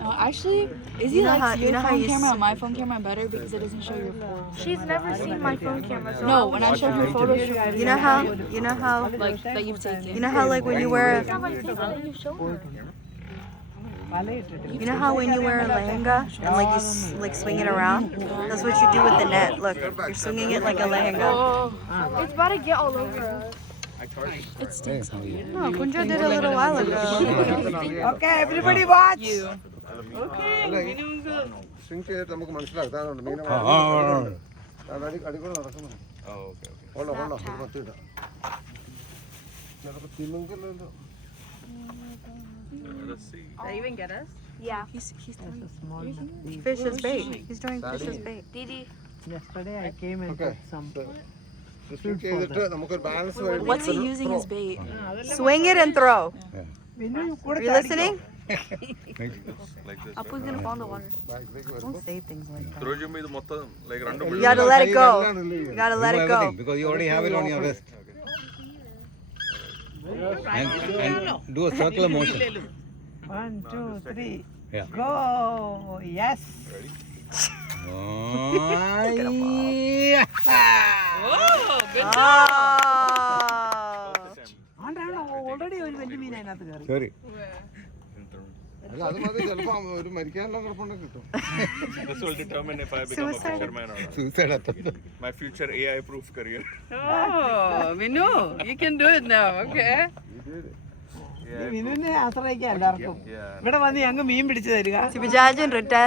Actually, Izzy likes your phone camera and my phone camera better because it doesn't show your photos. She's never seen my phone camera. So No, when I showed her photos, You know how like that you've taken. you know how like when you wear you know how when you wear a lehenga and like you like swing it around? That's what you do with the net. Look, you're swinging it like a lehenga. it's about to get all over us. It stinks. No, Kunja did a little while ago. Okay, everybody watch. Swing ചെയ്തിട്ട് നമുക്ക് മനസ്സിലാക്കാം മീനെ അടിക്കൂടെ നടക്കുന്നത് കൊള്ളാം കൊള്ളാം ഒരു 10 ഇടാം ചിലപ്പോൾ തിന്നുങ്കില്ലല്ലോ. They even get us? Yeah. He's Fish is bait. He's doing fish is bait. Didi. Yesterday I came and Okay. took some. Swing ചെയ്തിട്ട് നമുക്കൊരു balance What's he using as bait? Swing it and throw. Vinnu, you Are you listening? Apu's gonna fall in the water. Don't say things like that. Throw ഇത് മൊത്തം like രണ്ടും You gotta let it go. You gotta let it go. Because you already have it on your wrist. And do a circular motion. 1, 2, 3. Yeah. Go. Yes. Already ഒരു വലിയ മീൻ അതിനകത്ത് കയറി. Sorry. അത് മതി ചിലപ്പോൾ ഒരു മരിക്കാനുള്ള കുഴപ്പമുണ്ടെങ്കിൽ കിട്ടും. This will determine if I become a fisherman or not. Suicide attempt. My future AI proof career. Oh, Vinnu, you can do it now, okay? വിനുവിനെ ആശ്രയിക്കാം എല്ലാവർക്കും. ഇവിടെ വന്ന് ഞങ്ങൾ മീൻ പിടിച്ചു തരിക. Si Bijajan retired.